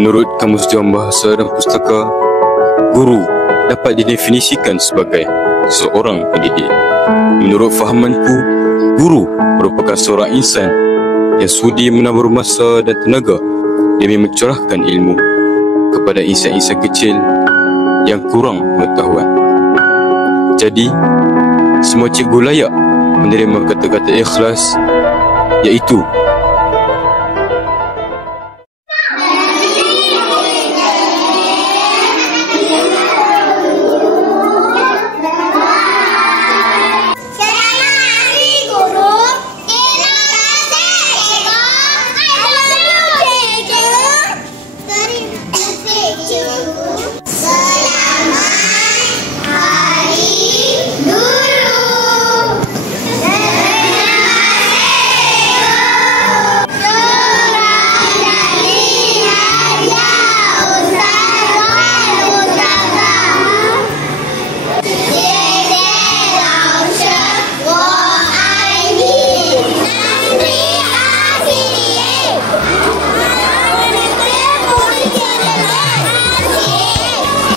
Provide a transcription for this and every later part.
Menurut Kamus Jawam Bahasa dan Pustaka, guru dapat didefinisikan sebagai seorang pendidik. Menurut fahamanku, guru merupakan seorang insan yang sudi menabur masa dan tenaga demi mencurahkan ilmu kepada insan-insan kecil yang kurang pengetahuan. Jadi, semua cikgu layak menerima kata-kata ikhlas, iaitu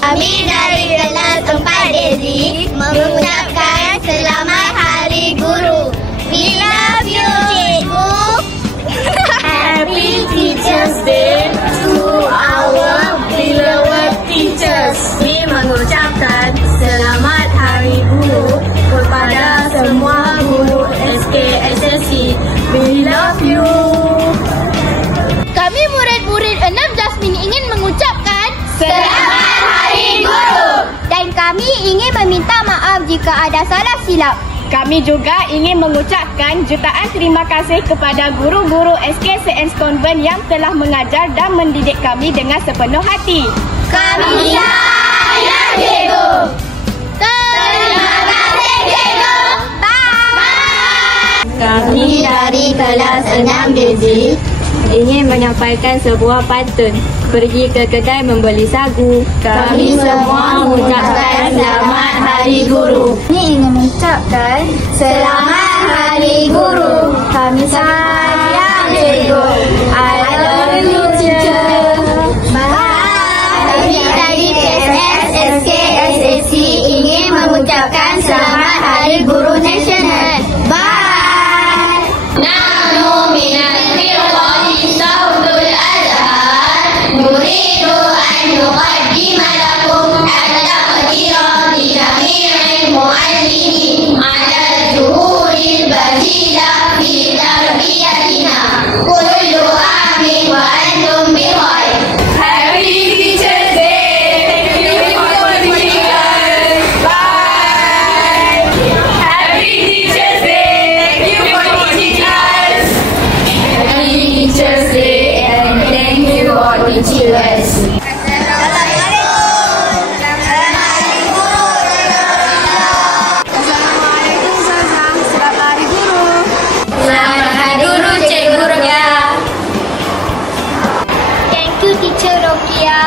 kami dari kelas 4 Desi mengucapkan selamat Hari Guru. We love you, Cikgu. Happy Teachers Day to our beloved teachers. Kami mengucapkan selamat Hari Guru kepada semua guru SKSSC. We love you. Kami murid-murid 6 Jasmine ingin mengucapkan Selamat Hari Guru. Dan kami ingin meminta maaf jika ada salah silap. Kami juga ingin mengucapkan jutaan terima kasih kepada guru-guru SKCN Convent yang telah mengajar dan mendidik kami dengan sepenuh hati. Kami sayang Cikgu. Terima kasih Cikgu. Bye. Kami dari kelas 6 Desi ingin menyampaikan sebuah pantun. Pergi ke kedai membeli sagu. Kami semua mengucapkan selamat Hari Guru. Kami ingin mengucapkan selamat Hari Guru. Kami sayang Cikgu. I love you teacher. Bye. Kami dari PSS SKSSC ingin mengucapkan selamat Hari Guru Nasional. Bye. Nahnu minal firqati Sawdul Azhar nuridu an nuqaddima lakum at-taqdira li jami'il mu'allimin 'ala al-juhudil bazila fi tarbiyatina. Kullu amin wa antum bi khair. Happy Teachers Day. Thank you for teaching us. Bye. Happy Teachers Day. Thank you for teaching us. Happy Teachers Day and thank you for teaching us. Selamat Hari Guru, Cikgu Rokia. Thank you Teacher Rokia.